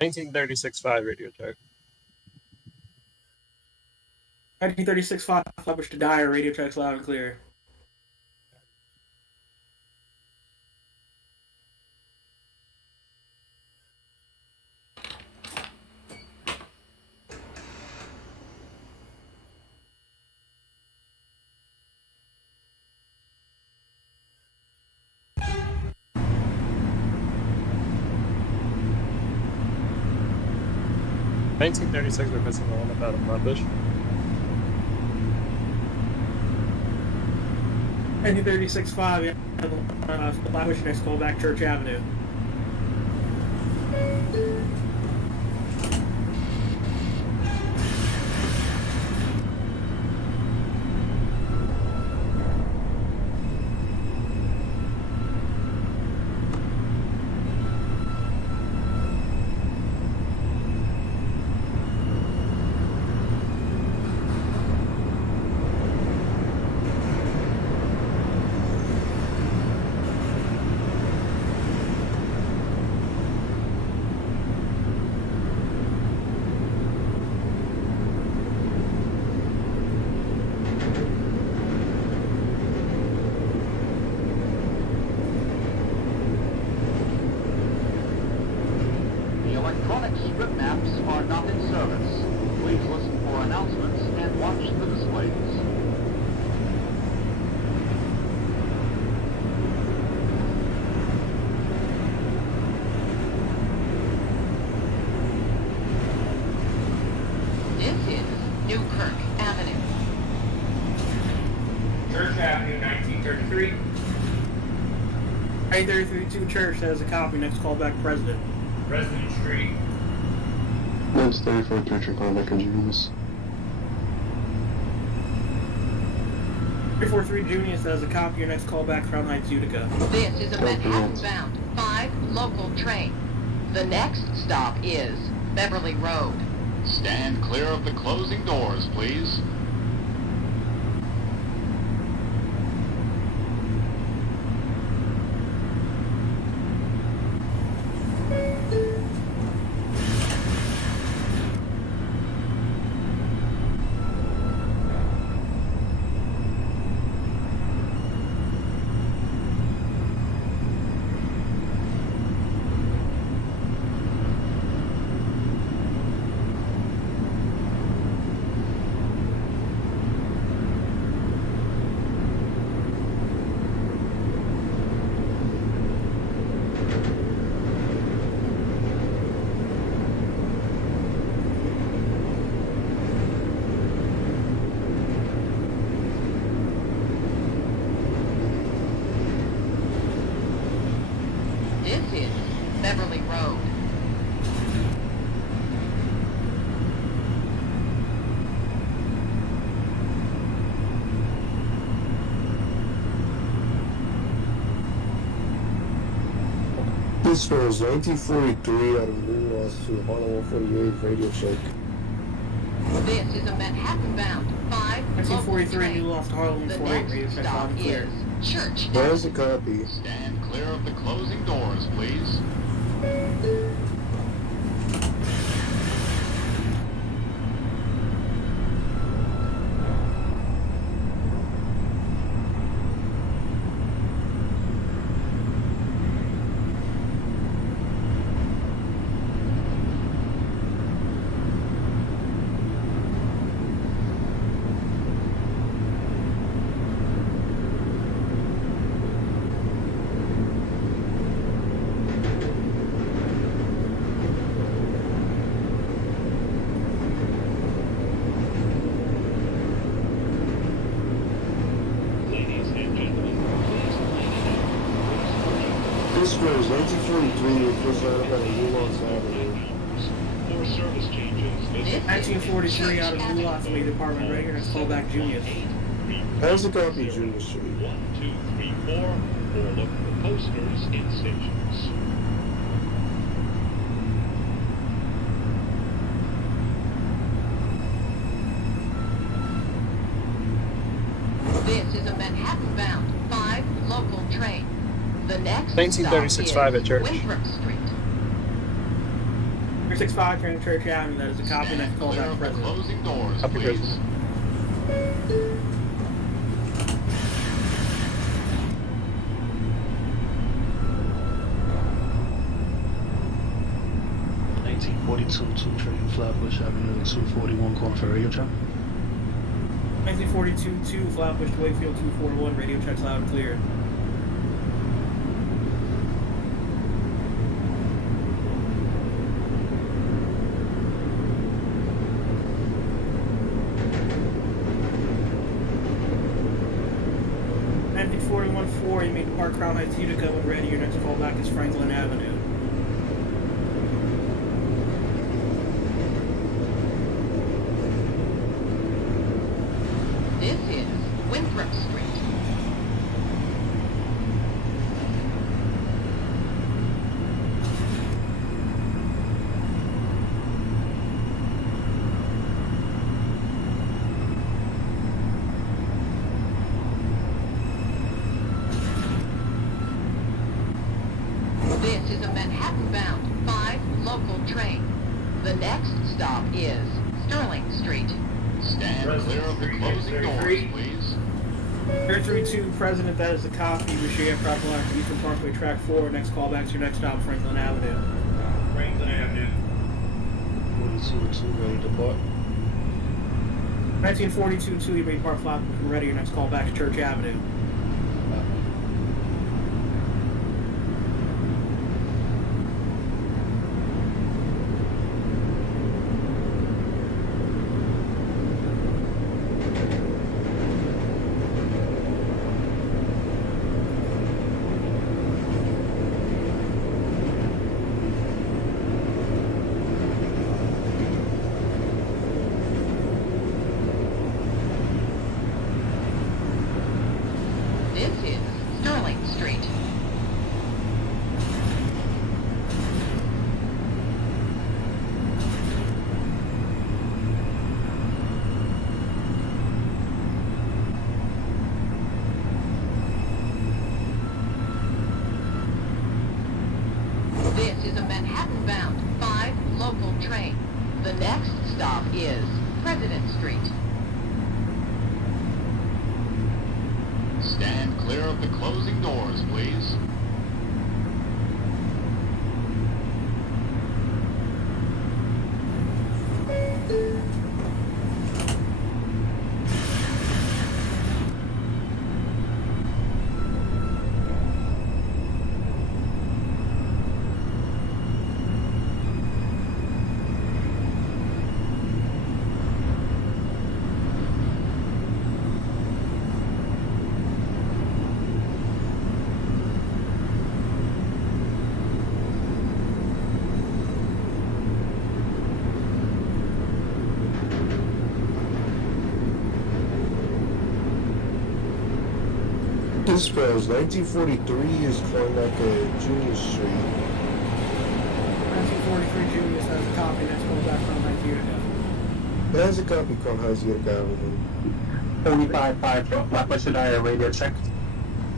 1936.5 radio check. 1936.5, published to Dyre, radio checks loud and clear. We're missing the one about a Flatbush. 1936.5, yeah, Flatbush next callback Church Avenue. Church Avenue, 1933. 1932 Church has a copy, next callback President. President Street. That's 34 Church and callback Junius. 343 Junius has a copy, your next callback Crown Heights, Utica. This is a Manhattan-bound 5 local train. The next stop is Beverly Road. Stand clear of the closing doors, please. Beverly Road. This was 1943 out of New Loss to R142 radio check. This is a Manhattan-bound 5 1943 New Lost to Harlem 48 radio check loud and clear. Church. There's a copy. Stand clear of the closing doors, please. This was 1943 first out of New Lost Avenue. 1943 out of New Lost Main Department Ranger, next callback Junius. There's a copy, Junior Street. 1, 2, 3, 4, or look for posters in stations. This is a Manhattan-bound 5 local train. The next 1936.5 at Church. Winthrop Street. 365 train Church Avenue, that is a copy, Stand next call clear back of the President. closing doors, Copy, please. President. Two train Flatbush Avenue 241 calling for radio check. 1942-2, Flatbush to Wakefield 241, radio checks loud and clear. You made Park Crown Heights, Utica when ready. Your next callback is Franklin Avenue. This is Winthrop Street. This is a Manhattan-bound 5 local train. The next stop is Sterling Street. Stand clear of the closing doors, please. Air 32, President, that is a copy. Michigan proper line to Eastern Parkway, track 4. Next callback to your next stop, Franklin Avenue. Franklin Avenue. 42 ready to depart. 1942-2, you made Park Flatbush when ready. Your next callback to Church Avenue. This is Sterling Street. This is a Manhattan-bound 5 local train. The next stop is President Street. Stand clear of the closing doors, please. Dispatch 1943 is Clark Junior Street. 1943 Junius has a copy. Next callback from Utica. There's a copy called High Utica Avenue. 35 Flatbush to Dyre radio check.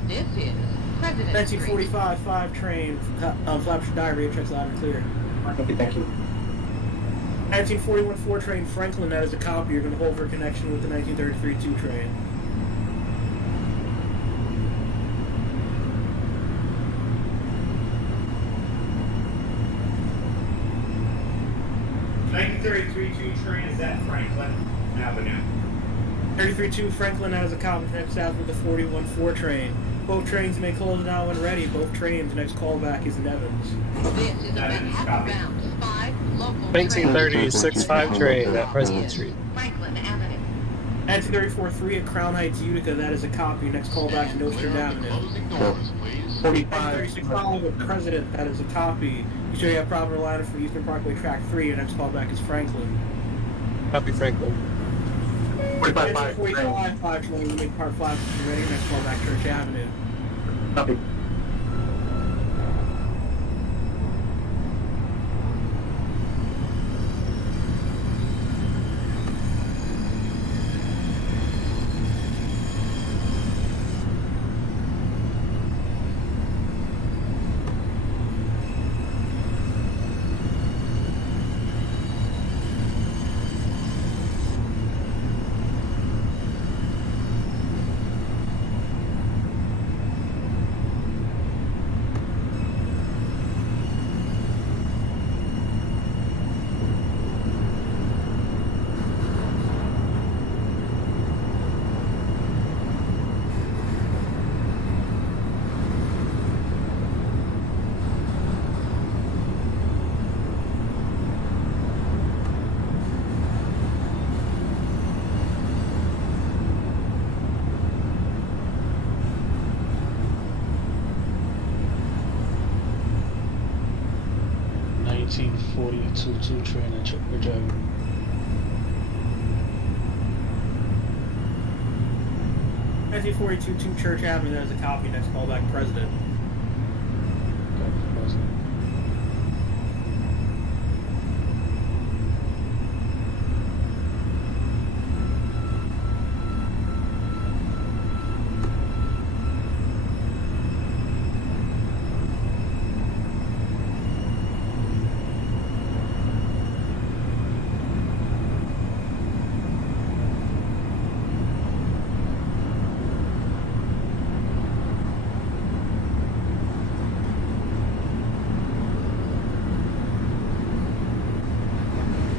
This is President Street. 1945 5 train, Flatbush Dyre, radio checks loud and clear. Okay, thank you. 1941 4 train, Franklin, that is a copy. You're going to hold for connection with the 1933 2 train. Train is at Franklin Avenue. 33-2 Franklin has a copy. Next out with the 41-4 train. Both trains may close now when ready. Both trains. Next callback is in Evans. This is a Manhattan-bound 5 local 1930 6-5 train at President Street. Franklin Avenue. 1934-3 at Crown Heights, Utica. That is a copy. Next callback to Stand clear Nostrand of the Avenue. closing doors, please. 1936-5 at President. That is a copy. You sure you have proper alignment for Eastern Parkway Track 3. Your next callback is Franklin. Copy, Franklin. 45 5 train. You make Park Flat. Ready. Your next callback Church Avenue. Copy. 1942 train at Church Avenue. Nineteen 42 Church Avenue. That is a copy. Next callback, President. Copy, President.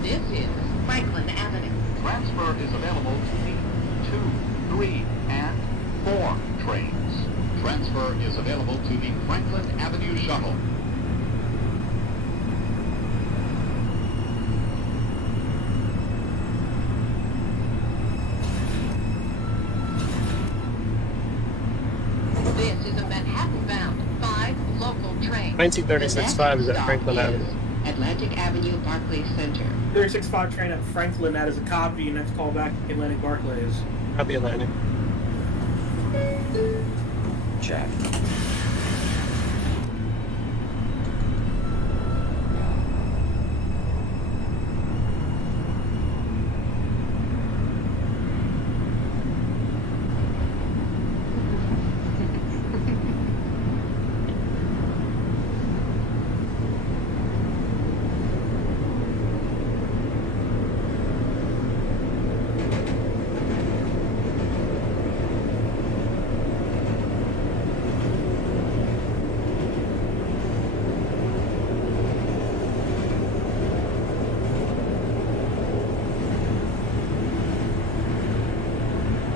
This is Franklin Avenue. Transfer is available to the 2, 3, and 4 trains. Transfer is available to the Franklin Avenue Shuttle. This is a Manhattan-bound 5 local train. 1936-5 is at Franklin Avenue. Atlantic Avenue, Barclays Center. 365 train at Franklin. That is a copy. Next callback, Atlantic Barclays. Copy Atlantic. Check.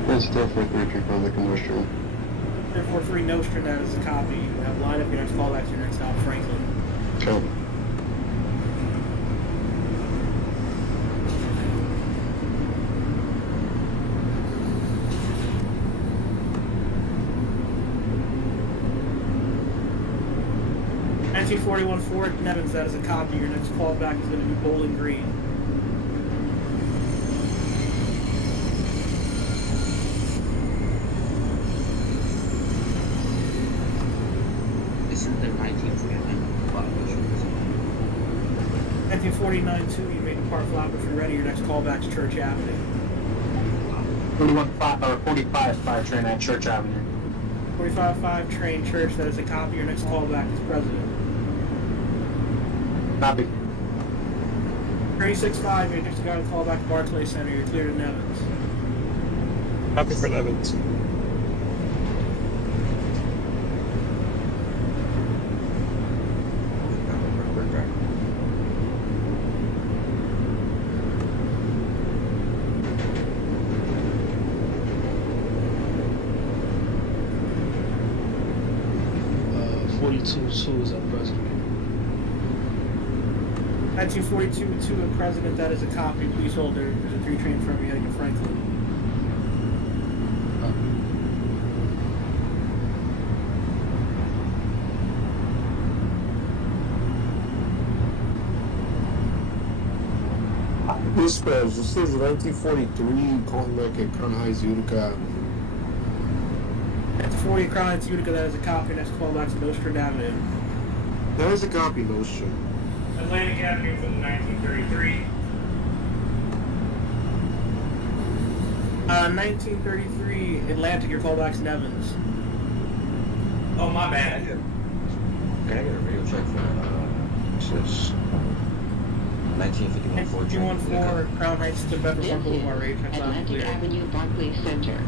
It's definitely Richard on the commercial. 343 Nostrand. That is a copy. You have line up your next callback to your next stop, Franklin. Okay. $1941 Ford Nevins. That is a copy. Your next callback is going to be Bowling Green. This is the 1949 Flatbush. 1949 2. You may depart Flatbush when ready. Your next callback is Church Avenue. 45-5 train at Church Avenue. 45-5 train Church. That is a copy. Your next callback is President. Copy. 36-5. Your next callback Barclays Center. You're cleared in Evans. Copy for Evans. Uh, 42-2 is at President. 1942 2 at President. That is a copy. Please hold. There's a 3 train from you heading to Franklin. Dispatch, this is 1943, calling back at Crown Heights, Utica. At 40 Crown Heights, Utica. That is a copy. Next callback is Nostrand Avenue. That is a copy, Notion. Atlantic Avenue for the 1933. 1933 Atlantic. Your callback's Nevins. Oh, my bad. Can I get a radio check for this 1951 Ford train? 214 Crown Heights to Bedford This Park is Boulevard. Radio check loud and Atlantic clear. Avenue, Barclays Center.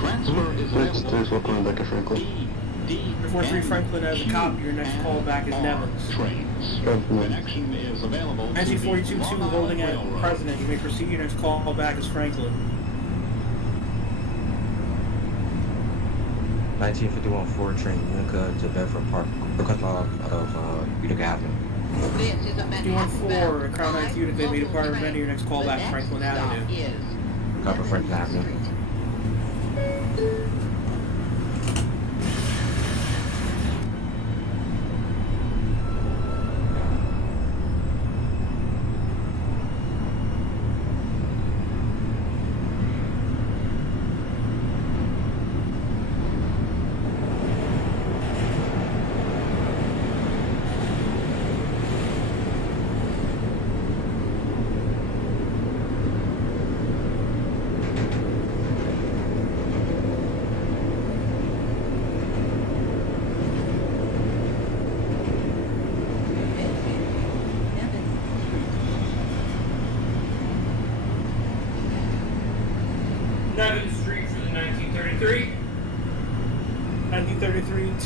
Transfer is available There's one calling back at to Franklin. D, 343 Franklin as a copy. Your next callback is Nevins. trains. Connection is available to the 1942 2 Long holding Island at Railroad. President. You may proceed. Your next callback is Franklin. 1951 Ford train, Utica to Bedford Park, because of Utica Avenue. This is a 214 Crown Heights, Utica. You may depart when ready. Your next callback, Franklin Avenue. Is Copy Franklin Avenue.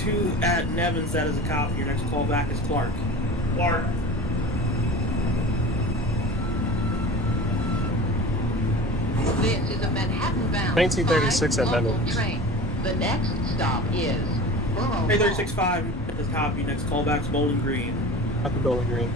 342 at Nevins, that is a copy. Your next call back is Clark. Clark. This is a Manhattan-bound 1936 at 5 local Nevins. train. The next stop is Borough Hall. 335 at the copy. Next call back is Bowling Green. At the Bowling Green.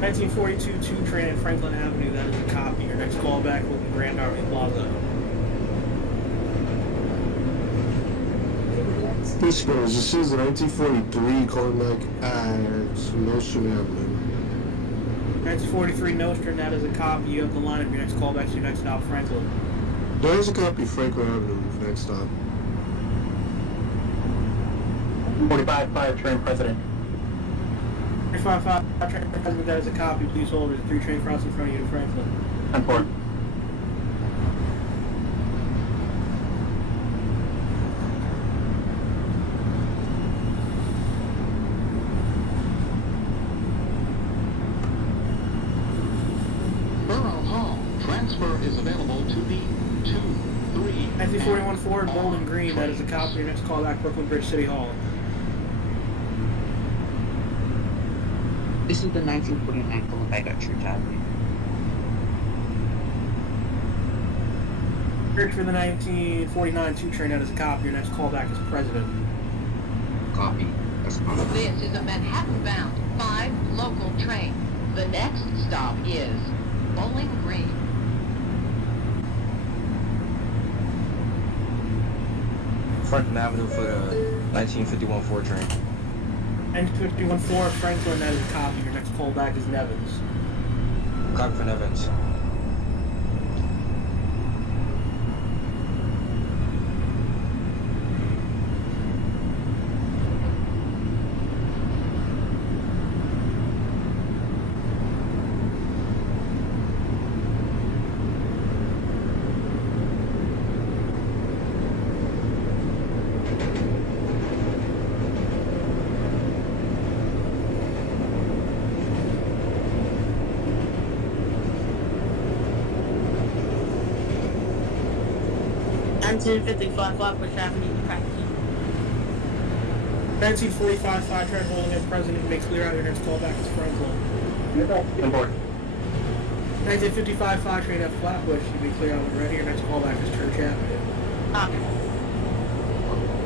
Nineteen 42 2 train at Franklin Avenue, that is a copy. Your next call back will be Grand Army Plaza. This is a 1943 calling back at Nostrand Avenue. 1943 Nostrand, that is a copy. You have the line of your next call back to your next stop, Franklin. There is a copy Franklin Avenue next stop. 45-5 train president. 355 train president, that is a copy. Please hold. There's a 3 train crossing in front of you to Franklin. 10-4. Borough Hall. Transfer is available to the 2, 3, 1941 Ford Bowling Green, that is a copy. Your next call back, Brooklyn Bridge City Hall. This is the 1949 calling back at Church Avenue. Search for the 1949 2 train, that is a copy. Your next call back is President. Copy. That's a copy. This is a Manhattan-bound 5 local train. The next stop is Bowling Green. Franklin Avenue for the 1951 4 train. 1951 4 Franklin, that is a copy. Your next call back is Nevins. Copy for Nevins. Flatbush Avenue, Kentucky. 1945 5 train holding as President. Make clear out your next call back is Franklin. 10-4. 1955 5 train at Flatbush. You may clear out when ready. Your next call back is Church Avenue.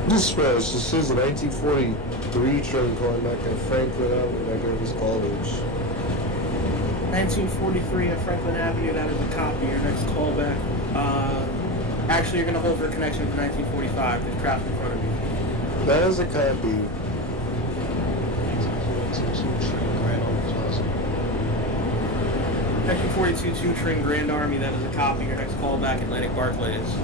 This is a 1943 train calling back at Franklin Avenue at Davis College. 1943 at Franklin Avenue, that is a copy. Your next call back. Actually, you're going to hold for a connection with 1945. There's traffic in front of you. That is a copy. 1942 2 train Grand Army, that is a copy. Your next call back, Atlantic Barclays.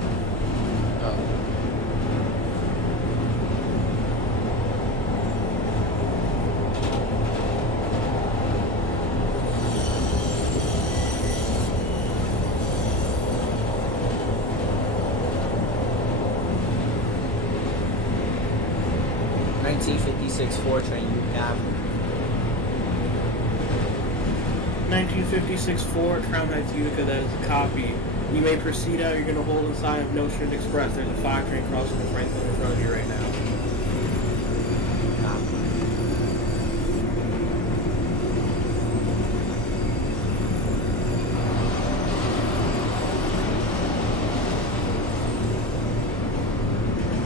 .4 train, Union Avenue. 1956 4 Crown Heights, Utica, that is a copy. You may proceed out. You're going to hold inside of Nostrand Express. There's a 5 train crossing the Franklin in front of you right now.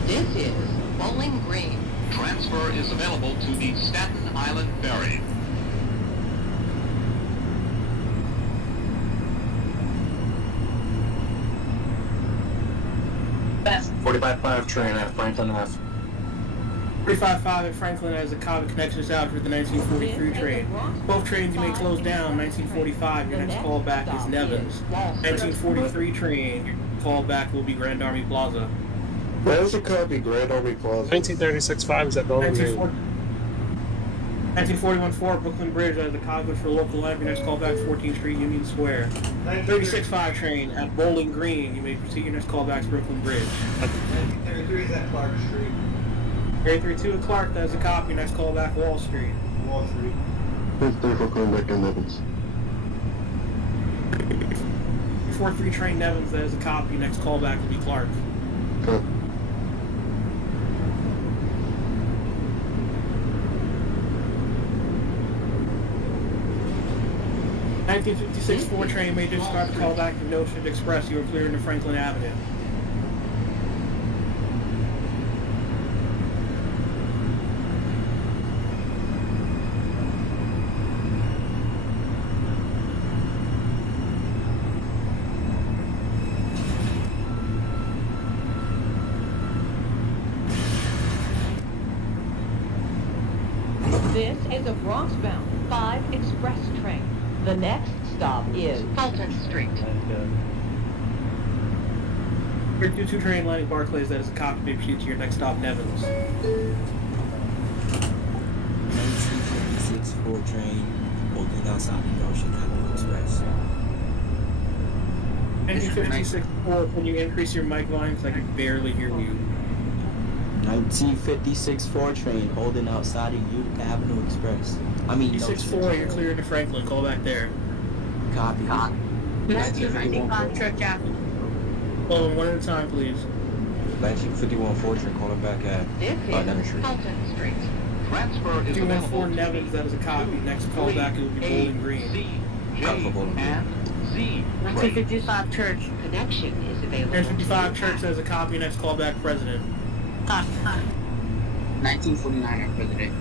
This is Bowling Green. Transfer is available to the Staten Island Ferry. Best. 45-5 train at Franklin Ave. 355 at Franklin has a common connections out with the 1943 train. Both trains you may close down. 1945, your next call back is Nevins. 1943 train, your call back will be Grand Army Plaza. That is a copy Grand Army Plaza. 1936 5 is at Bowling Green. 1941-4 Brooklyn Bridge, that is a copy for local line. Your next callback 14th Street, Union Square. 36-5 train at Bowling Green. You may proceed your next callback to Brooklyn Bridge. 1933 is at Clark Street. 832 at Clark, that is a copy. Your next callback Wall Street. Wall Street. Therefore, calling back in Evans. 43 train Nevins, that is a copy. Next callback will be Clark. Okay. $1956-4 train may just start to call back to Notion Express. You are clear into Franklin Avenue. This is a Bronx-bound 5 express train. The next stop is Fulton Street. 322 train lining Barclays, that is a copy. May proceed to your next stop, Nevins. 1956 4 train holding outside the Notion Avenue Express. 1956-4, can you increase your mic volume because I can barely hear you? 1956 4 train holding outside of Utica Avenue Express. I mean, 56-4, you're clear into Franklin. Call back there. Copy. 1955 Church Avenue. Hold on, one at a time, please. 1951 Fortune calling back at This Nevin is Street. Fulton Street. Transfer is 214 available Nevins, that is a copy. Next callback will be Bowling Green. C, J, Cut for Bowling Green. and Z. 1955 Church. Connection is available. 55 Church, that is a copy. Next callback, President. 1949 President.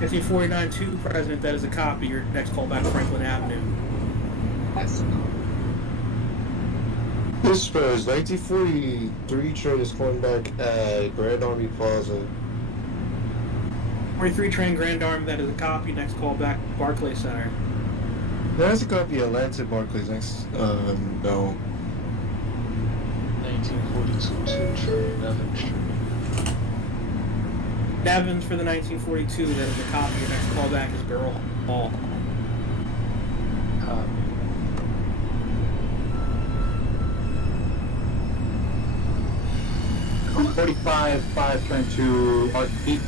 1949-2 President, that is a copy. Your next callback, Franklin Avenue. This Spurs, 1943 train is calling back at Grand Army Plaza. 43 train Grand Arm, that is a copy. Next callback, Barclay Center. There's a copy of Lancet Barclays next. No. 1942 2 train Nevin Street. Nevins for the 1942, that is a copy. Your next callback is Girl Hall. Copy. 45 5 train to R8.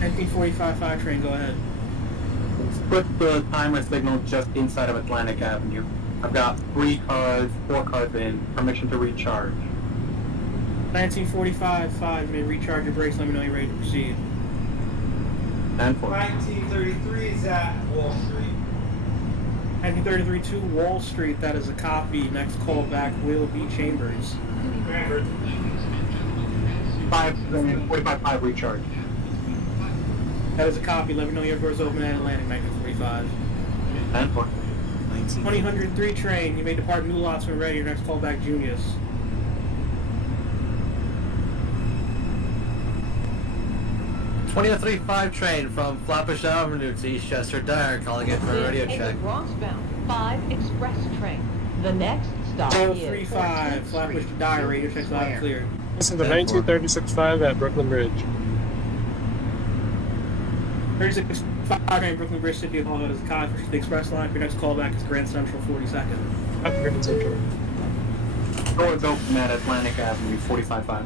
1945-5 train, go ahead. Put the timer signal just inside of Atlantic Avenue. I've got 4 cars in. Permission to recharge. 1945-5, you may recharge your brakes. Let me know you're ready to proceed. And 4. 1933 is at Wall Street. 1933-2 Wall Street, that is a copy. Next callback will be Chambers. 45 recharge. That is a copy. Let me know your doors open at Atlantic, 1945. And 4. 2003 train, you may depart New Lots when ready. Your next callback, Junius. 2035 train from Flatbush Avenue to Eastchester Dyre, calling it for a radio This is a check. Bronx-bound 5 express train. The next stop is 035 Flatbush to Dyre, radio check loud and clear. Listen to 1936-5 at Brooklyn Bridge. 36-5 train Brooklyn Bridge City Hall, that is a copy for the express line. Your next callback is Grand Central, 42nd. At Grand Central. Doors open at Atlantic Avenue, 45-5.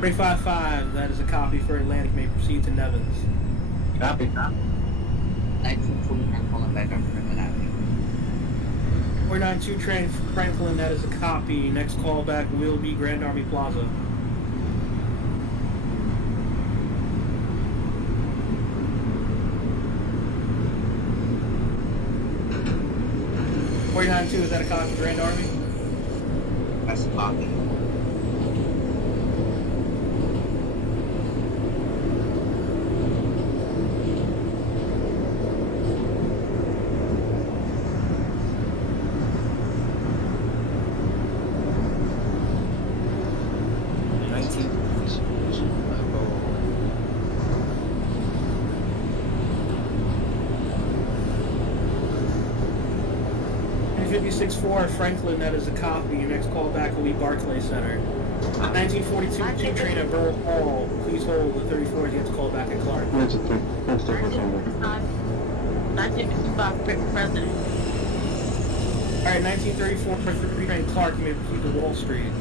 35-5, that is a copy for Atlantic, may proceed to Nevins. Copy. 1949 calling back on Franklin Avenue. 492 train Franklin, that is a copy. Next callback will be Grand Army Plaza. Is that a copy for Grand Army? That's a copy. $56-4 Franklin, that is a copy. Your next callback will be Barclay Center. 1942 2 train at Borough Hall. Please hold. The 34 gets called back at Clark. 1955 president. Alright, 1934 3 train Clark, you may proceed to Wall Street.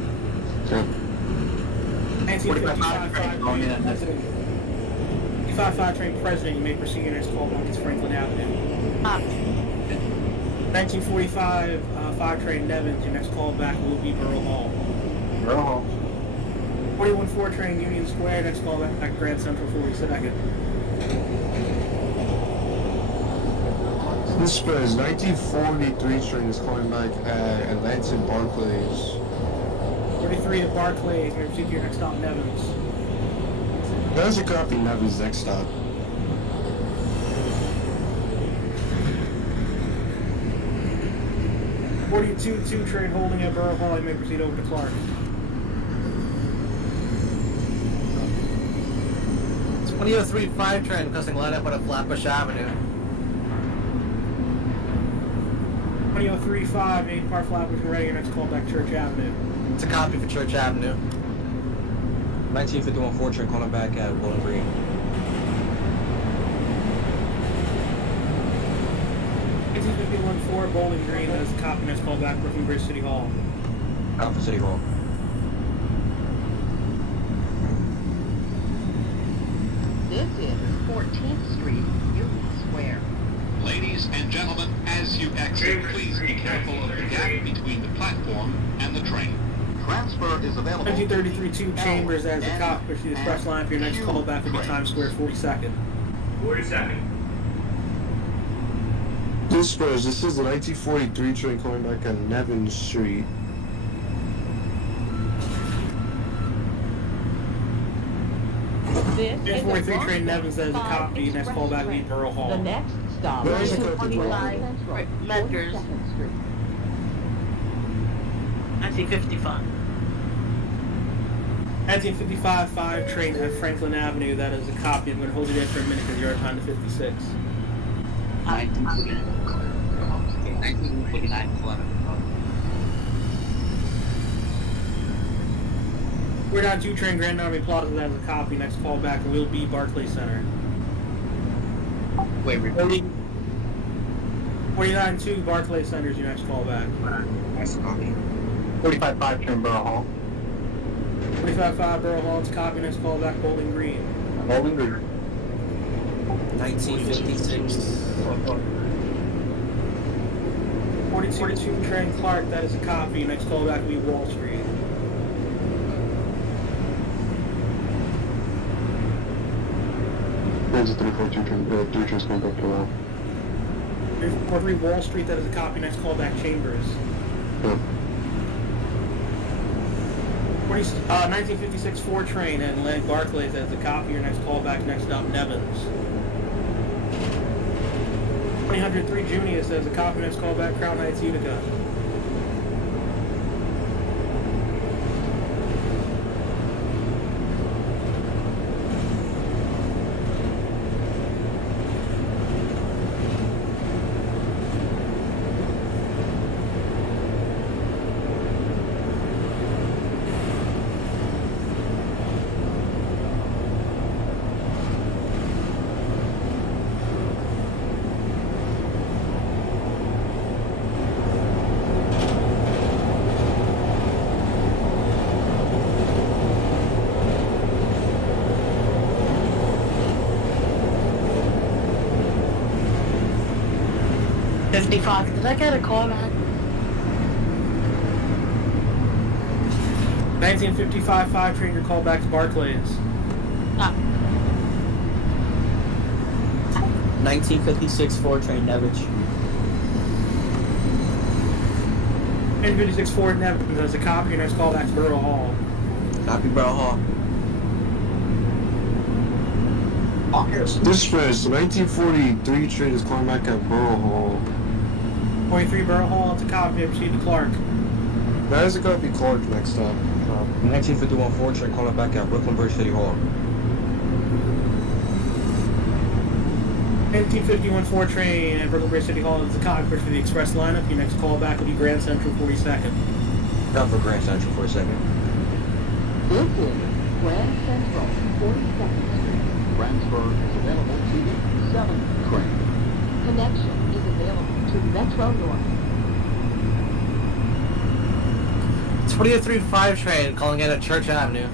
1955 5 train President. 55 train President, you may proceed. Your next call back is Franklin Avenue. 1945 5 train Nevins, your next call back will be Borough Hall. Borough Hall. 41-4 train Union Square, next call back at Grand Central 42nd. This is 1943 train is calling back at Atlanta Barclays. 43 at Barclays, may proceed to your next stop, Nevins. That's a copy, Nevin's next stop. (42) train holding at Borough Hall, you may proceed over to Clark. 2003 5 train requesting lineup on Flatbush Avenue. 20:35 8 Park Flatbush and ready, your next call back Church Avenue. It's a copy for Church Avenue. 1951 4 train calling back at Bowling Green. 1951-4 Bowling Green, that is a copy, next call back Brooklyn Bridge City Hall. Out for City Hall. This is 14th Street, Union Square. Ladies and gentlemen, as you exit, please be careful of the gap between the platform and the train. Transfer is available. 1933 2 Chambers, that is a copy, push the express line for your next call back will be Times Square 42nd. 42nd. This is the 1943 train calling back at Nevin Street. This is 43 train Nevins, that is a copy, next call back will be Borough Hall. The next stop Where is is it? 25 letters. 42nd Street. 1955. 1955 5 train at Franklin Avenue, that is a copy. I'm going to hold you there for a minute because you're on time to 56. 1949 We're down 2 train Grand Army Plaza, that is a copy. Next call back will be Barclays Center. Wait, 49-2 Barclays Center is your next call back. That's a copy. 45 5 train Borough Hall. 45-5 Borough Hall, it's a copy. Next call back Bowling Green. Bowling Green. 1956. 42-2 train Clark, that is a copy. Next call back will be Wall Street. There's a 342 train, 3 trains going back to 343 Wall Street, that is a copy. Next call back Chambers. Yep. 1956 4 train at Atlantic Barclays, that is a copy. Your next call back, next stop Nevins. 2003 Junius, that is a copy. Next call back Crown Heights Utica. Did I get a call back? 1955 5 train, your call back to Barclays. 1956 4 train Nevich. 1956 4 Nevins, as a copy. Your next call back to Borough Hall. Copy Borough Hall. This is the 1943 train is calling back at Borough Hall. 43 Borough Hall, it's a copy. Proceed to Clark. That is a copy Clark next stop. 1951 4 train calling back at Brooklyn Bridge City Hall. 1951 4 train at Brooklyn Bridge City Hall is a copy for the express lineup. Your next call back will be Grand Central 42nd. Out for Grand Central for a second. This is Grand Central 42nd Street. Transfer is available to the 7th train. Connection is available to Metro North. 2035 train calling in at Church Avenue.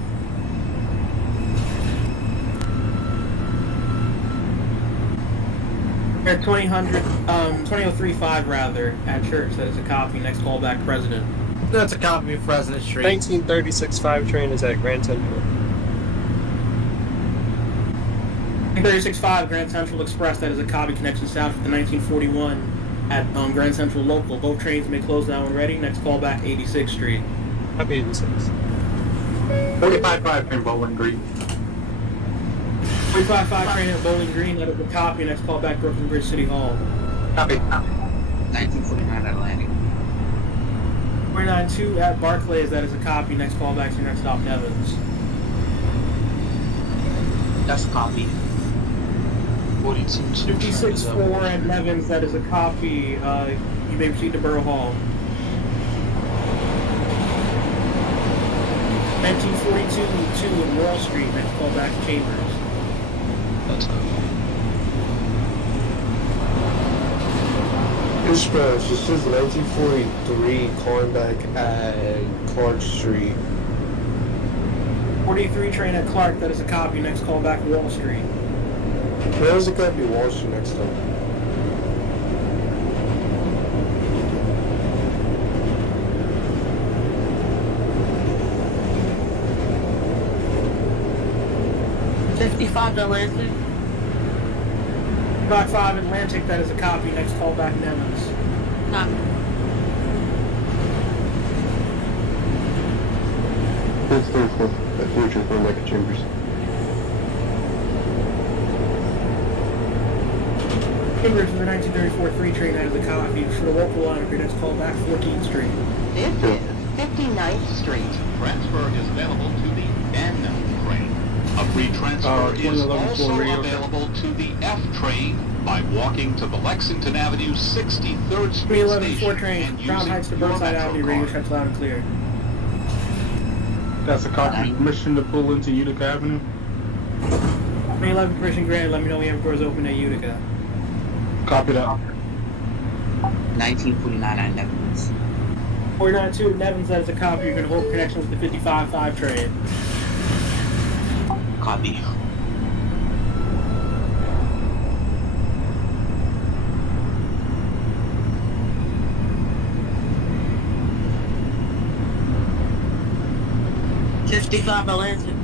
We're at 2035 rather, at Church. That is a copy. Next callback, President. That's a copy of President Street. 1936-5 train is at Grand Central. 36.5 Grand Central Express. That is a copy. Connection south with the 1941 at Grand Central Local. Both trains may close now when ready. Next callback, 86th Street. Copy 86. 45.5 train Bowling Green. 355 train at Bowling Green. That is a copy. Next callback, Brooklyn Bridge City Hall. Copy. 1949 Atlantic. 492 at Barclays. That is a copy. Next callback, to next stop, Nevins. That's a copy. 42-2 train is 56-4 at Nevins. That is a copy. You may proceed to Borough Hall. 1942-2 in Wall Street. Next callback, Chambers. That's good. Dispatch, this is 1943 calling back at Clark Street. 43 train at Clark. That is a copy. Next callback, Wall Street. There's a copy Wall Street next time. $55 Atlantic. 5 Atlantic. That is a copy. Next callback, Nevins. Copy. That's 34. That's Richard from Mecca Chambers. Chambers for the 1934 3 train. That is a copy. For the local line, your next callback, 14th Street. This is 59th Street. Transfer is available to the N train. A free transfer is 2011 also Ford Radio. available to the F train by walking to the Lexington Avenue 63rd Street 311 station 4 train. and Crown using Heights to your Burnside Metro Avenue. Radio card. checks loud and clear. That's a copy. Permission to pull into Utica Avenue. 311 permission granted. Let me know when you have doors open at Utica. Copy that. 1949 at Nevins. 492 at Nevins. That is a copy. You're going to hold connection with the 55-5 train. Copy. $55 Atlantic.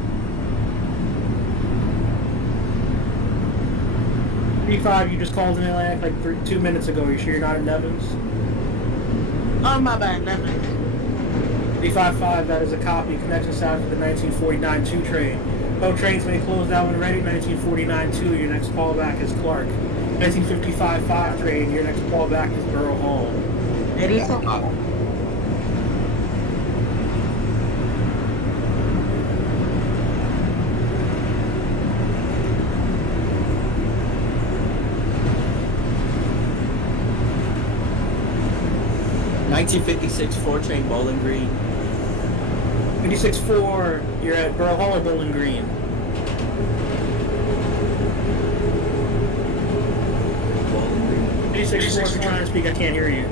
35, you just called in Atlantic like 2 minutes ago. You sure you're not at Nevins? Oh, my bad, Nevins. 355, that is a copy. Connection south to the 1949 2 train. Both trains may close down when ready. 1949 2, your next callback is Clark. 1955 5 train, your next callback is Borough Hall. 84. $1956 4 train Bowling Green. 56-4, you're at Borough Hall or Bowling Green? Bowling Green. 56-4, if you're trying to speak, I can't hear you.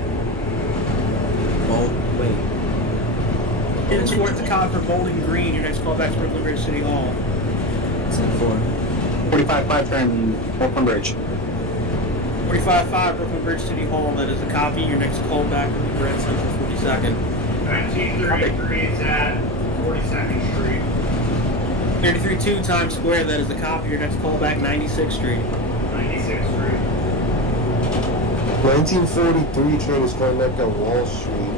Oh, wait. It's towards the cop for Bowling Green, your next callback is Brooklyn Bridge City Hall. 10-4. 45.5 train Brooklyn Bridge. 45-5 Brooklyn Bridge City Hall, that is a copy. Your next callback will be Grand Central 42nd. 1933 is at 42nd Street. 33-2 Times Square, that is a copy. Your next callback, 96th Street. 96th Street. 1943 train is calling back at Wall Street.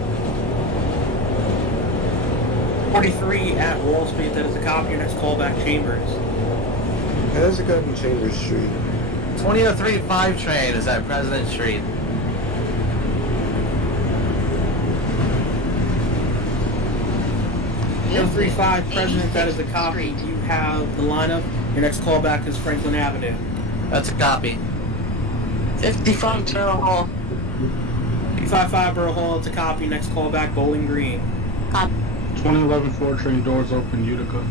43 at Wall Street, that is a copy. Your next callback, Chambers. There's a copy Chambers Street. 2003 5 train is at President Street. 035 President, that is a copy. You have the lineup. Your next callback is Franklin Avenue. That's a copy. 55 Borough Hall. 55 Borough Hall, it's a copy. Next callback, Bowling Green. Copy. 2011 4 train doors open, Utica.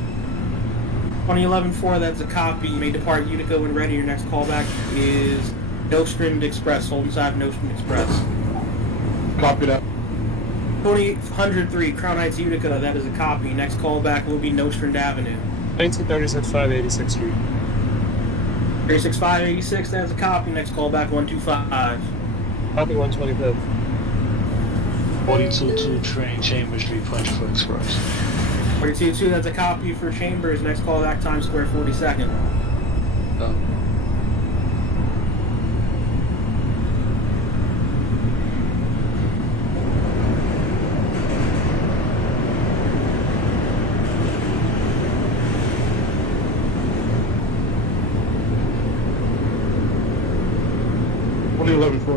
2011-4, that's a copy. You may depart Utica when ready. Your next callback is Nostrand Express, hold inside Nostrand Express. Copy that. 2003, Crown Heights, Utica, that is a copy. Next callback will be Nostrand Avenue. 1936 586th Street. 36586, that's a copy. Next callback 125. Copy 125th. 42-2 train, Chamber Street, Punch for Express. 42-2, that's a copy for Chambers. Next callback Times Square 42nd. Oh.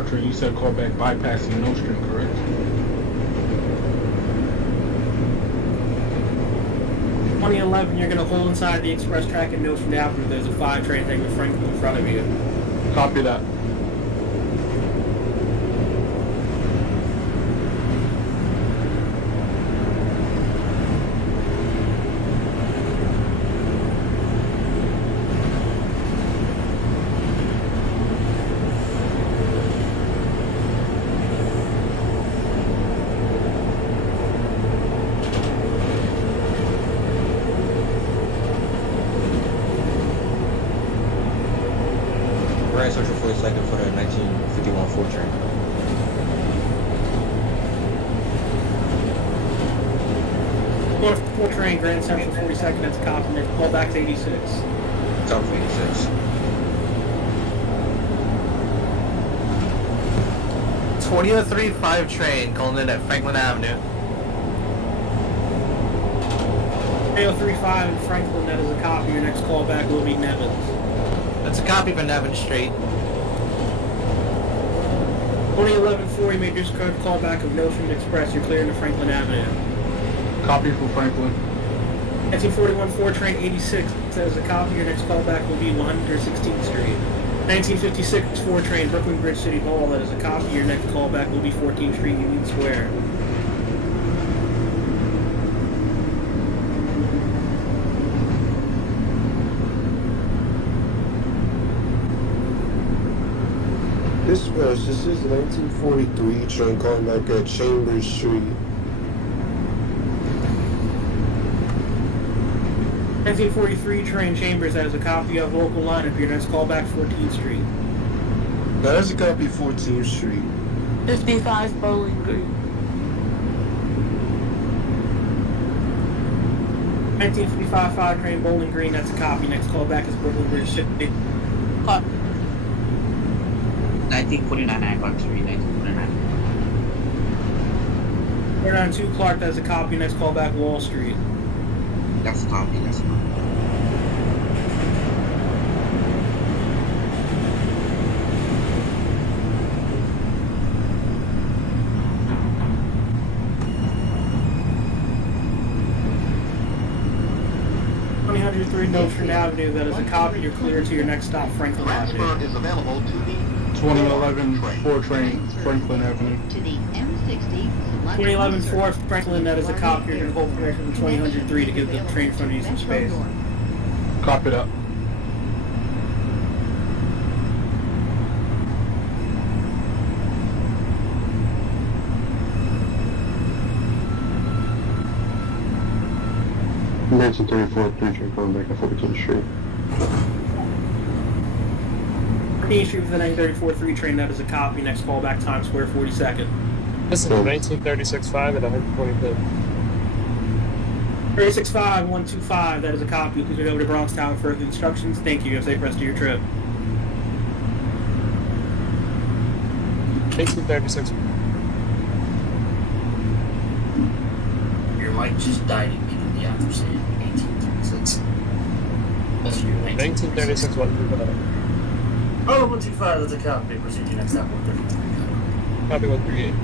Train, you said call back bypassing Nostrand, correct? You're going to hold inside the express track at Nostrand Avenue. There's a 5 train taking the Franklin in front of you. Copy that. Grand Central 42nd for the 1951 4 train. Going to 4 train, Grand Central 42nd, that's a copy. Next callback to 86. Top of 86. 2003 5 train calling in at Franklin Avenue. 3035 in Franklin, that is a copy. Your next callback will be Nevins. That's a copy for Nevin Street. 2011-4, you made your callback of Nostrand Express. You're clearing to Franklin Avenue. Copy for Franklin. 1941 4 train 86, that is a copy. Your next callback will be 116th Street. 1956 4 train Brooklyn Bridge City Hall, that is a copy. Your next callback will be 14th Street Union Square. Dispatch, this is 1943 train calling back at Chambers Street. 1943 train Chambers, that is a copy of local lineup. Your next callback 14th Street. That is a copy 14th Street. 55 Bowling Green. 1955 5 train Bowling Green, that's a copy. Next callback is Brooklyn Bridge City. 1949 Clark Street, 1949. 492 Clark, that's a copy. Next callback Wall Street. That's a copy, that's a copy. Nostrand Avenue, that is a copy. You're clear to your next stop, Franklin Avenue. Transfer is available to the 2011 4 train, Franklin Avenue. To the M60 select 2011 4 Franklin, that is a copy. You're going to hold connection to 2003 to give the train in front of you some space. Copy that. Manson 34 3 train calling back at 14th Street. 14th Street with the 934 3 train, that is a copy. Next callback Times Square 42nd. This is 1936 5 at 125th. 365 125, that is a copy. Please go over to Bronx Town for further instructions. Thank you. Have a safe rest of your trip. 1936. Your light just died immediately after saying 1836. That's your 1936 125. Oh, 125, that's a copy. Proceed to your next stop, 133. Copy 138.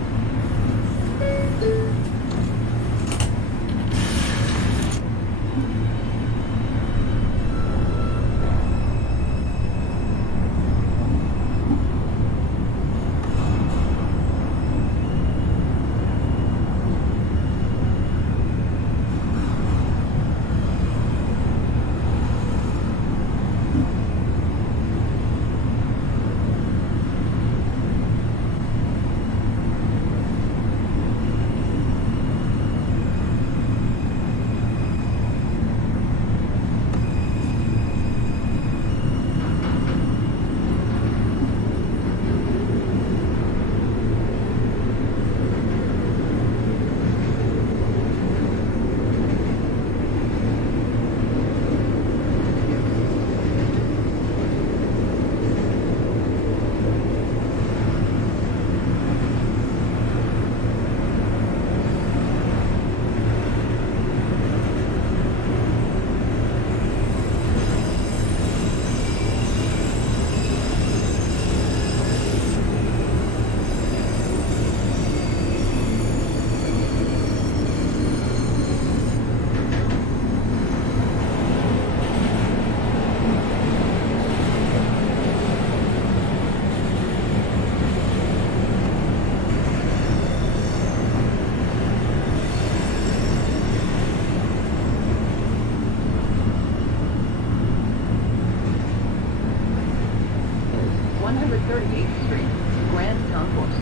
138th Street, Grand Concourse.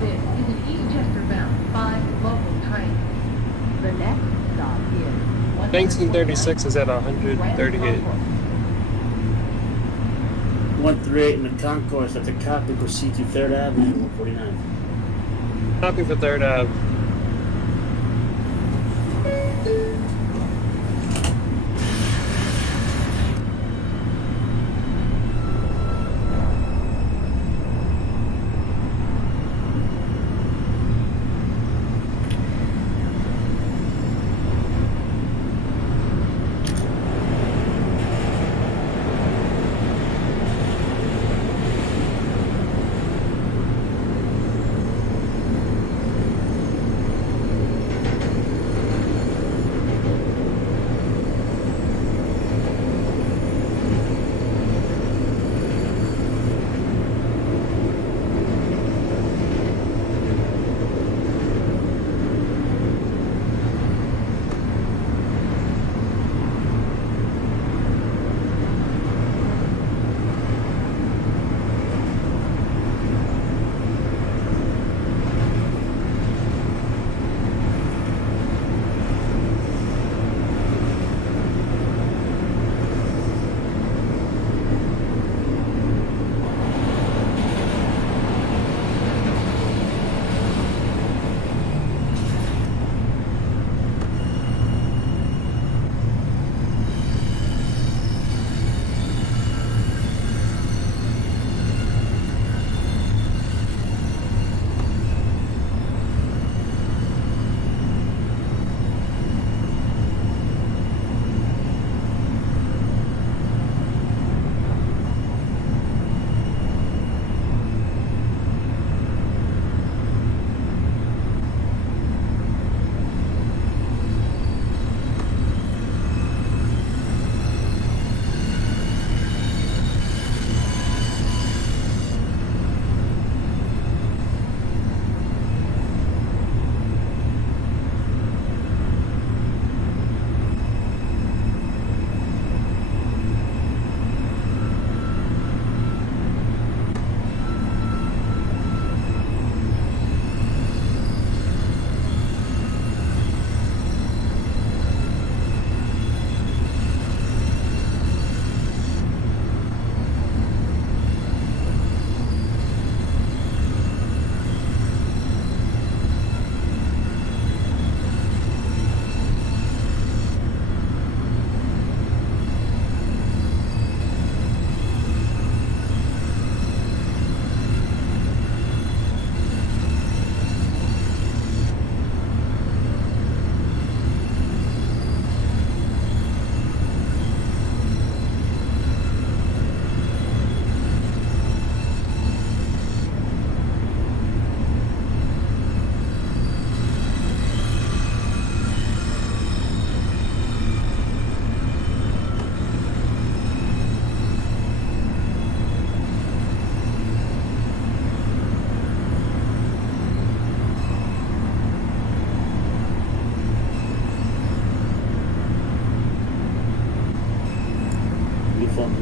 This is an Eastchester-bound 5 local train. The next stop is 1936 is at 138. 138 in the concourse. That's a copy. Proceed to 3rd Avenue, 149. Copy for 3rd Ave.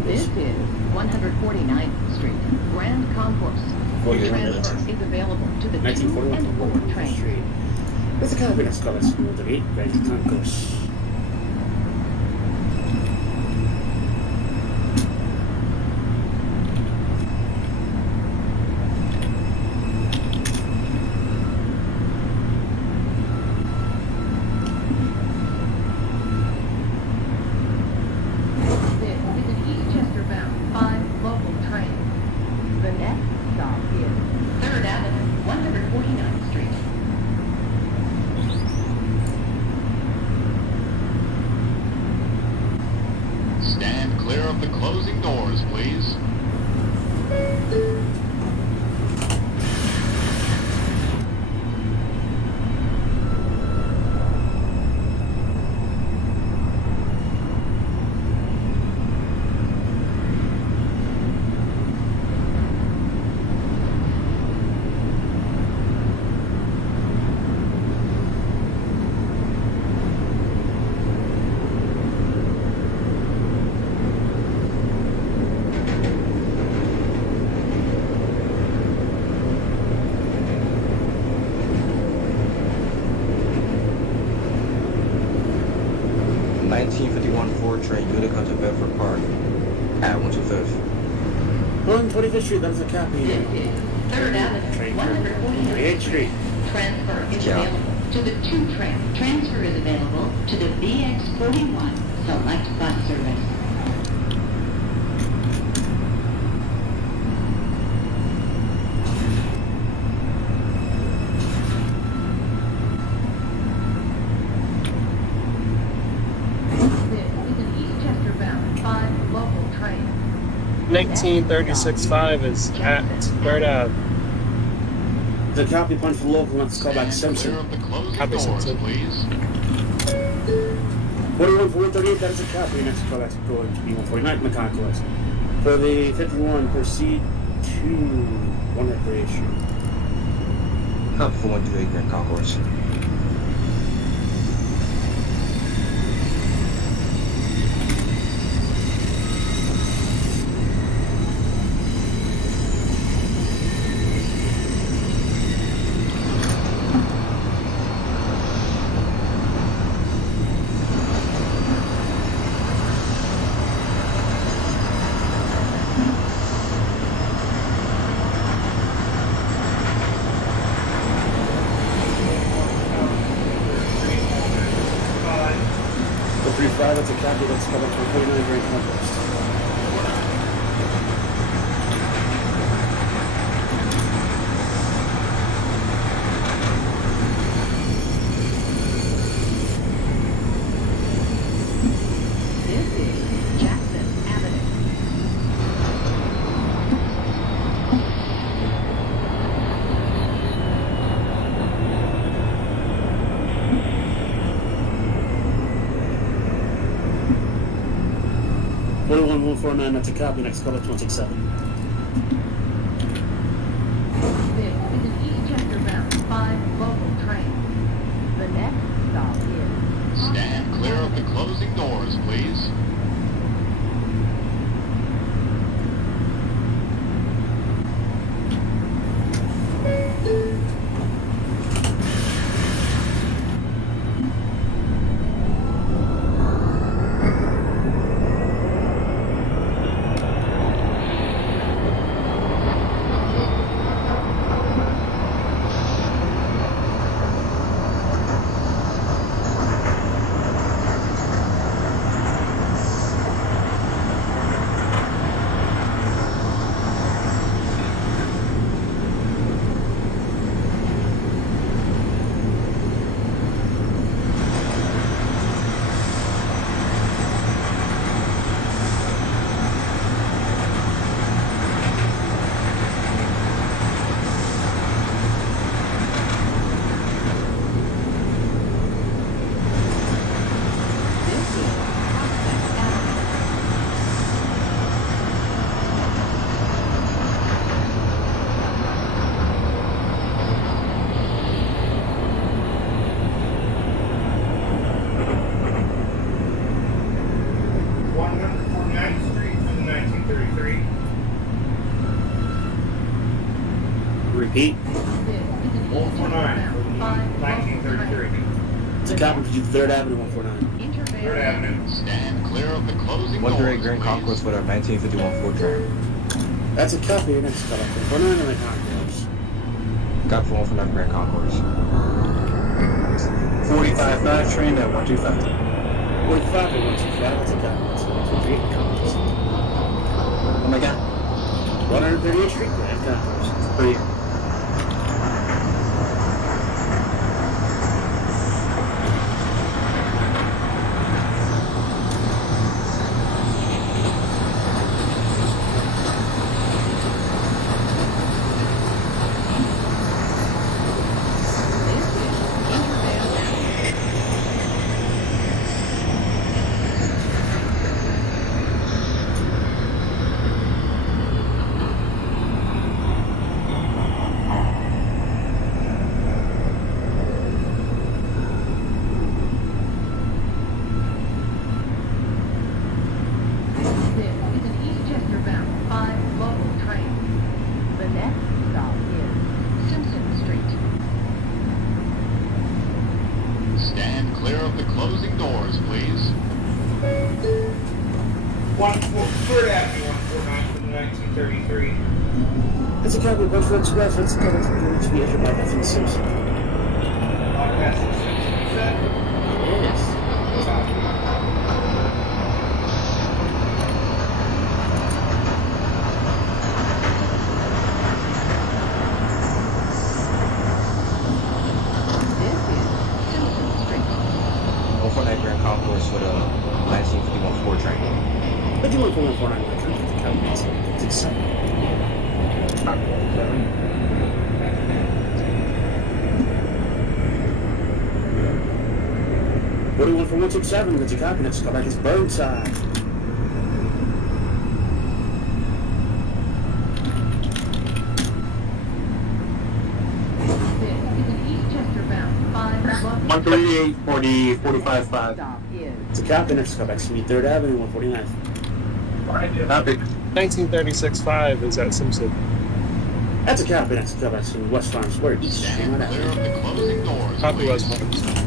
This is 149th Street, Grand Concourse. Transfer is available to the 2 and 4 train. There's a copy that's called 138 Grand Concourse. 1951 Ford train, Utica to Bedford Park at 125th. 125th Street, that's a copy. This is 3rd Avenue, Train 149th 38th Street. Transfer is Yeah. available to the 2 train. Transfer is available to the BX41 Select Bus Service. This is an Eastchester bound 5 local train. 1936.5 is at 3rd Ave. The copy punch for local, let's call back Simpson. Clear of the closing Copy, doors, Simpson. please. 41 for 138, that is a copy. Next call back to going to be 149 McConquest. For the 51, proceed to 138th Street. Copy for 128 Grand Concourse. The 35, that's a copy. Let's call back to 149 Grand Conquest. This is Jackson Avenue. Forty 149, that's a copy. Next call back to 167. This is an Eastchester bound 5 local train. The next stop is Stand clear of the closing doors, please. this is Prospect Avenue. Street for the 1933. Repeat. This is an 149 for the Eastchester bound 5 local 1933. train. It's a copy. Proceed to 3rd Avenue, 149. Intervale 3rd Avenue. Stand clear of the closing 138 doors, Grand please. Concourse for the 1951 Ford train. That's a copy. Next call back to 149 and McConquest. Copy for 149 Grand Concourse. 45 5 train at 125. 45 or 125, that's a copy. Let's go back to 138 McConquest. Oh my god. 138th Street, Grand Concourse. 3. This is Intervale Avenue. Third Avenue 149 for the 1933. That's a copy of Buffalo Express. That's a copy of to be entered by Bethany Simpson. That's the Simpson set. Yes. One for that Grand Concourse for the 1951 Ford train. 51.149. That's a copy. It's exciting. 41 from 167, that's a copy, let's go back, it's Burnside. This is an Eastchester bound 5 138 40 45 stop is It's a copy, let's go back to meet 3rd Avenue, 149. Copy. 1936-5 is at Simpson. That's a copy, let's go back to West Farm Square, East Stand clear of the closing doors. Copy please. West Farms.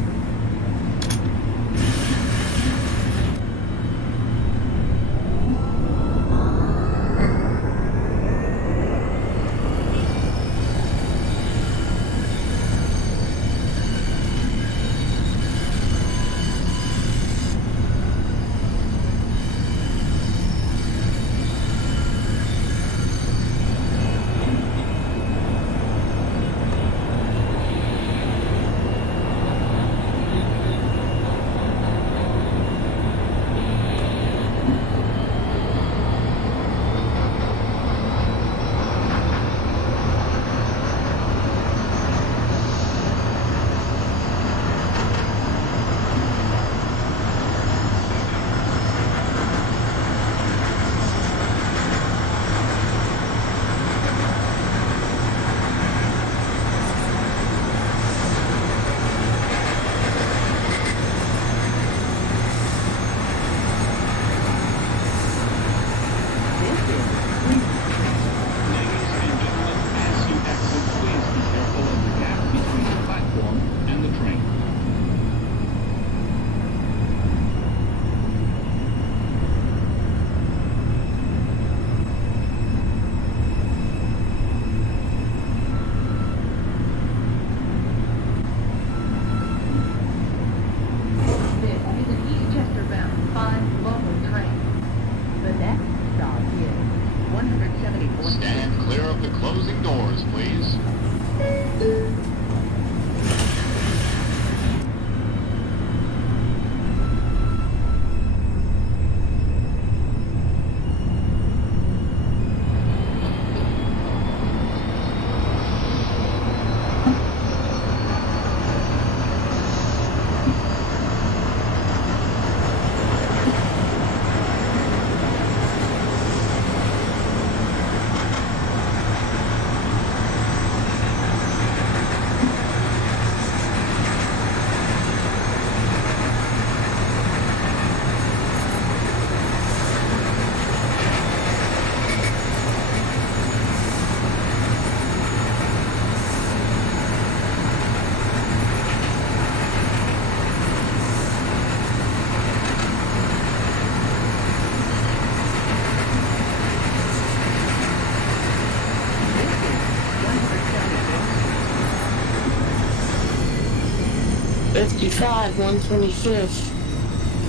Fifty-five, 125th.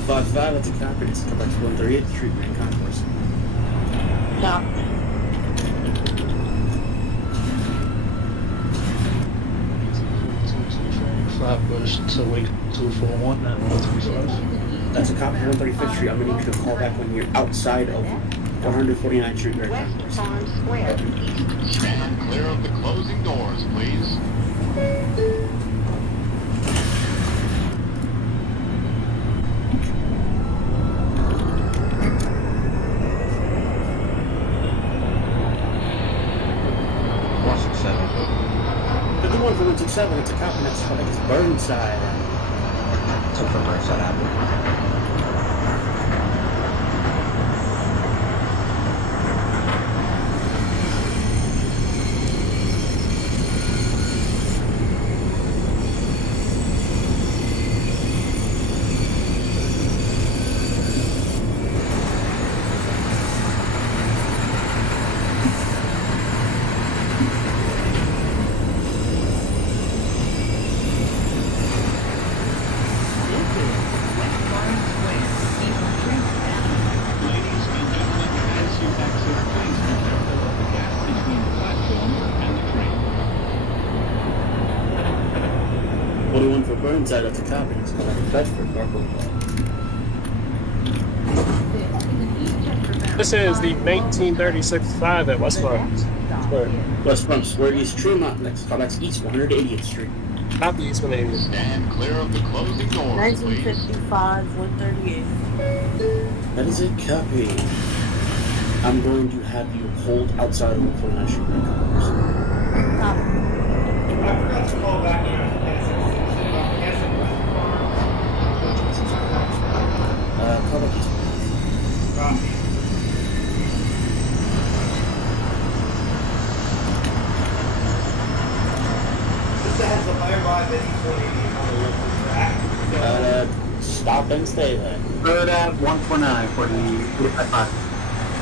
5-5, that's a copy, let's go back to 138th Street, Grand Concourse. Stop. Flatbush to Wake 241 at 135. That's a copy of 135th Street, I'm gonna need you to call back when you're outside of 149th Street, Grand West Concourse. Farm Square. Stand clear of the closing doors, please. One from 167, it's a copy, that's like it's Burnside. Took from Burnside Avenue. Burnside, that's a copy. It's called like Bedford, Park Boulevard. This is the 1936-5 at West Farms. West Farms, Square East Tremont, next callbacks East 180th Street. Not the East 180th. Stand clear of the closing doors, 1955, 138. That is a copy. I'm going to have you hold outside of 149th Street. I forgot to call back in. Call back East. Copy. Just a heads up, I arrived at East 180 on the local track. Stop and stay there. 3rd Ave, 149 for the 45.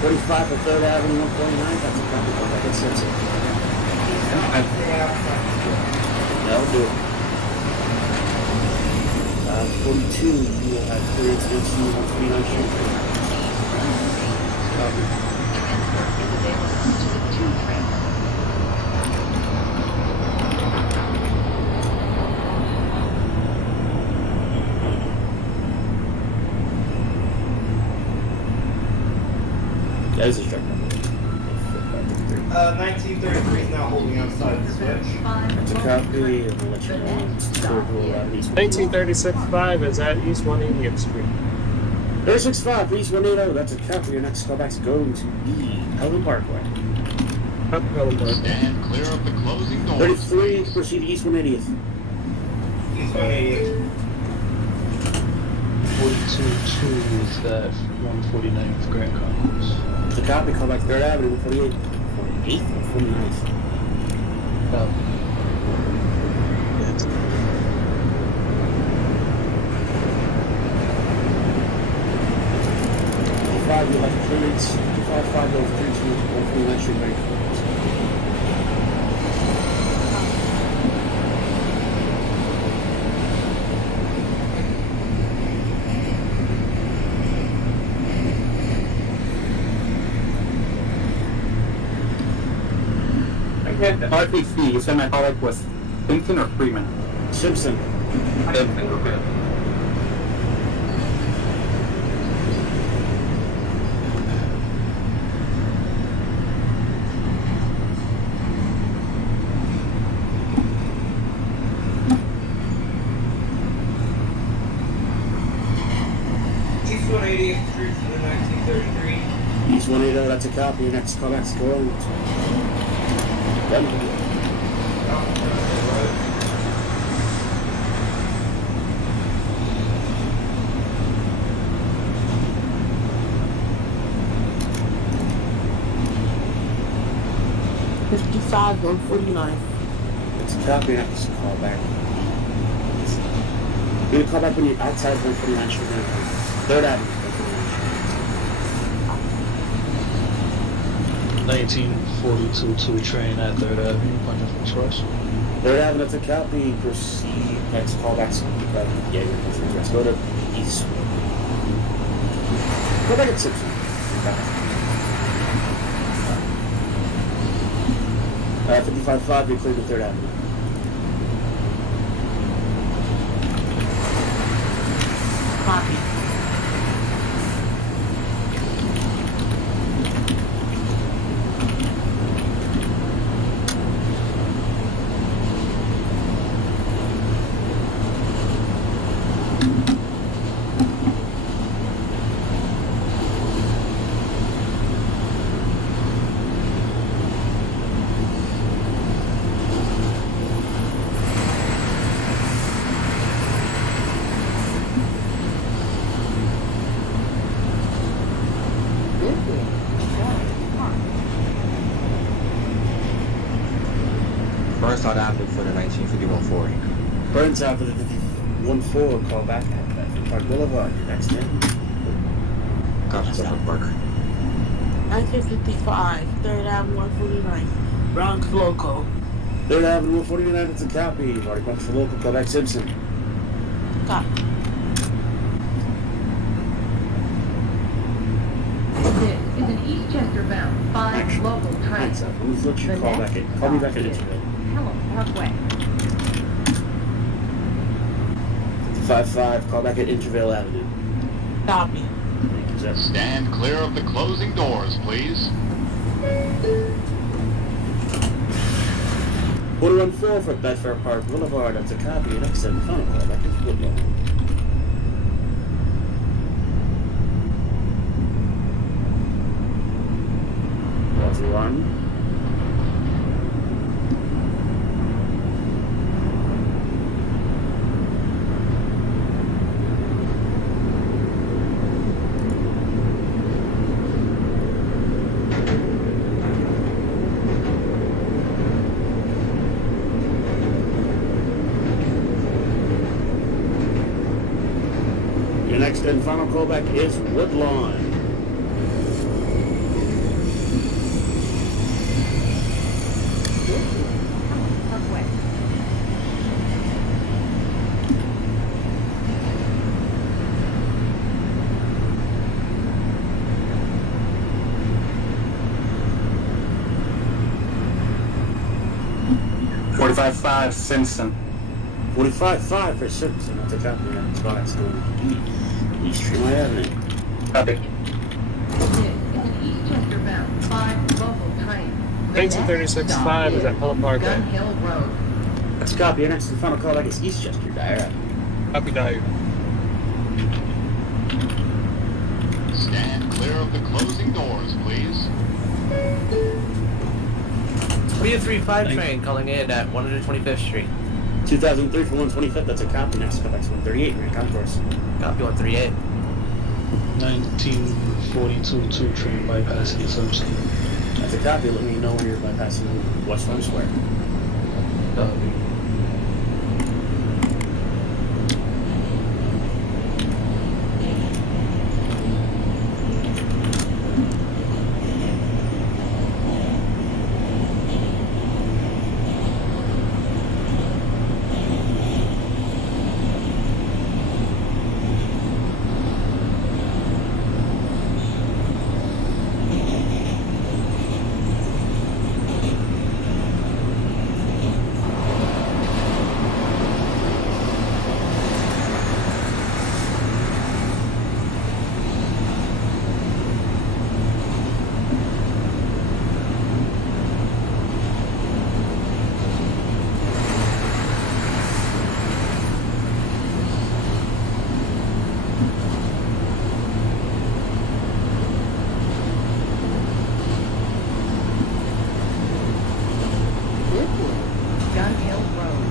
45 for 3rd Avenue, 149. That's a copy. Call back at Simpson. That'll do it. 42, you will have clearance into 149th Street. Transfer is available to the 2 trains. That is a strike number. 1933 is now holding outside the switch. That's a copy, and we'll let you know. It's the third rule out of East 1936-5 is at East 180th Street. 36-5, East 180. That's a copy. Your next callback's going to be Helen Parkway. Up Helen Park. Stand clear of the closing doors. 33, proceed to East 180th. East 180. 42-2 is at 149th Grand Concourse. It's a copy, callback 3rd Avenue, 148th, 48th, 149th. You like clearance, 55 over 32, 149th Street, Grand Concourse. RPC, you said my colleague was Simpson or Freeman? Simpson. Simpson, okay. East 180th Street to the 1933. East 180, that's a copy. Your next callback's going to Denver. $55, 149. It's a copy, next callback. You're going to call back when you're outside of 149th Street, Grand Concourse. 3rd Avenue, 1942 2 train at 3rd Avenue, Punjab Express. 3rd Avenue, that's a copy. Proceed. Next callback's yeah, you're confused. Let's go to East. Go back at Simpson. 55-5, you're clear to 3rd Avenue. Copy. Burnside Avenue for the 1951-40. Burnside for the 51-4, call back at Bedford Park Boulevard. Your next name. Copy Bedford Park. 1955, 3rd Avenue, 149. Bronx Local. 3rd Avenue, 149, it's a copy. You've already bumped for local, call back Simpson. Copy. This is an Eastchester bound 5 local train. Hands up, let me let you call back in. Call me back at Internet. Hello, Parkway. 355, call back at Intervale Avenue. Copy. Thank you, sir. Stand clear of the closing doors, please. 414 for Bedford Park Boulevard. That's a copy. An excellent phone call back is Woodlawn. That's one. Your next and final callback is Woodlawn. $45.5 Simpson. 45.5 for Simpson. That's a copy. That's box going East Tremont Avenue. Copy. This is an Eastchester bound 5 local train. The next 1936-5 is at Pelham Parkway. Gun Hill Road. That's a copy. Your next and final callback is Eastchester, Dyre. Copy, Dyre. Stand clear of the closing doors, please. 335 train calling in at 125th Street. 2003 for 125th. That's a copy. Next callback's 138. Grand Concourse. Copy 138. 1942 2 train bypassing Simpson. That's a copy. Let me know when you're bypassing West Farm Square. Copy. Gun Hill Road.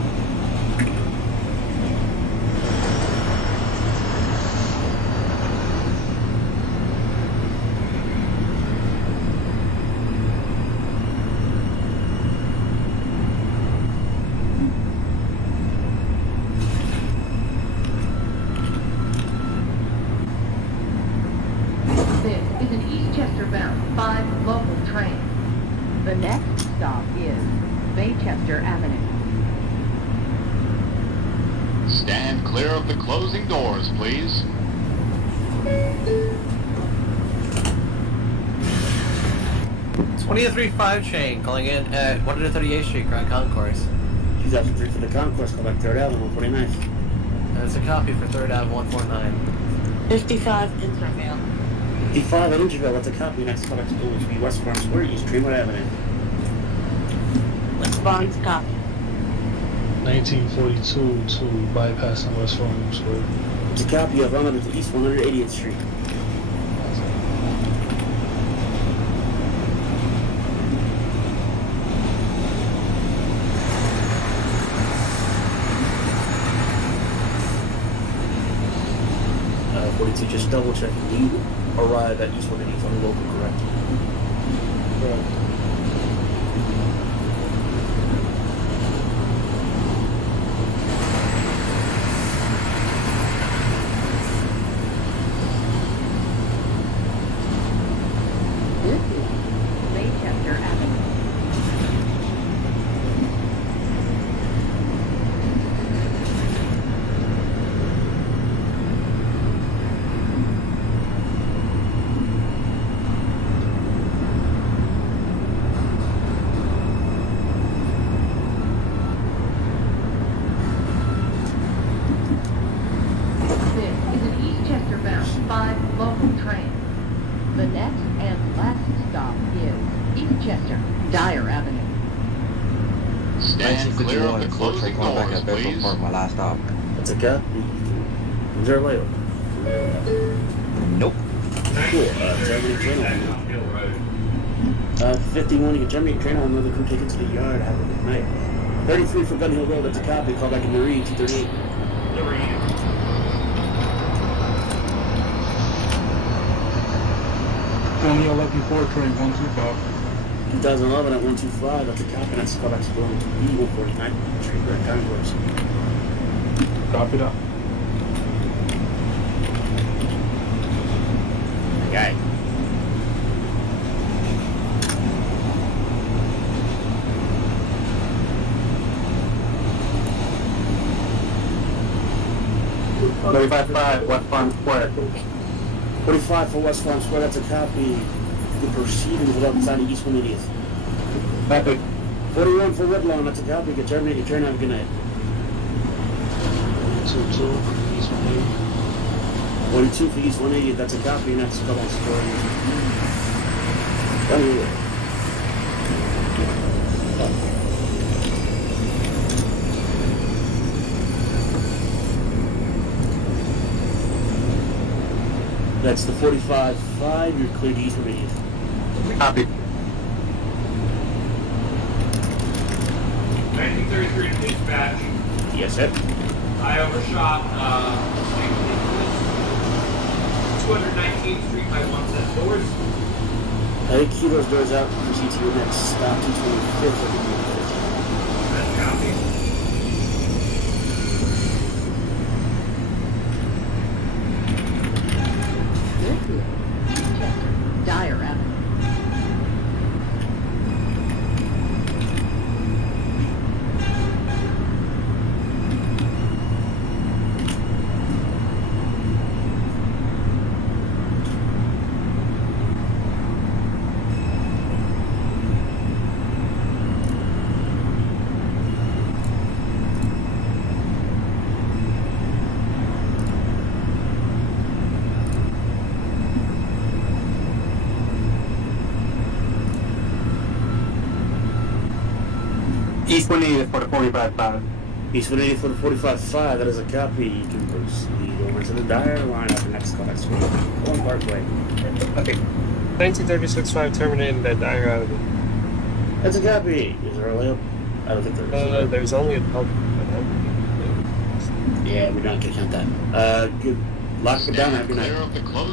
This is an Eastchester bound 5 local train. The next stop is Baychester Avenue. Stand clear of the closing doors, please. It's 2035 train calling in at 138th Street, Grand Concourse. 2003 for the Concourse. Call back 3rd Avenue, 149th. That's a copy for 3rd Ave 149. 55 Intervale. 55 at Intervale. That's a copy. Next callback's going to be West Farm Square, East Tremont Avenue. Response copy. 1942 2 bypassing West Farm Square. It's a copy of 100 to East 180th Street. Just double check. You arrive at East 180th on the local, correct? Right. This is Baychester Avenue. The next and last stop is Eastchester, Dyre Avenue. Stand clear of the 1951, closing train coming back doors, at Bedford please. Park, my last stop. That's a copy. Is there a layout? Nope. Cool. Terminate train on. 51, you can terminate train on another crew, take it to the yard, have a good night. 33 for Gun Hill Road, that's a copy. Call back in Marie, 238. Only 11-4 train 125. 2011 at 125, that's a copy. That's call back to going to B149. Train Grand Concourse. Copy that. Guy. West Farm Square. 45 for West Farm Square, that's a copy. The proceedings without inside of East 180th. Epic. 41 for Woodlawn, that's a copy. Get terminate your train, have a good night. 22, East 180. 42 for East 180th, that's a copy. Next call on score. That's the 45-5, you're clear to East 180th. Copy. 1933 dispatch. Yes, sir. I overshot 219th Street by 1 set doors. I think key those doors out, proceed to your next stop, 225th. That's copy. This is Eastchester, Dyre Avenue. East 180 for the 45-5. East 180 for the 45-5, that is a copy. You can proceed over to the Dyre line after next call. That's one Parkway. Okay. 1936-5 terminating at Dyre Avenue. That's a copy. Is there a layup? I don't think there is. There's only a pub. Yeah, we're not gonna count that. Good. Lock it down. Have a good night. Clear of the closing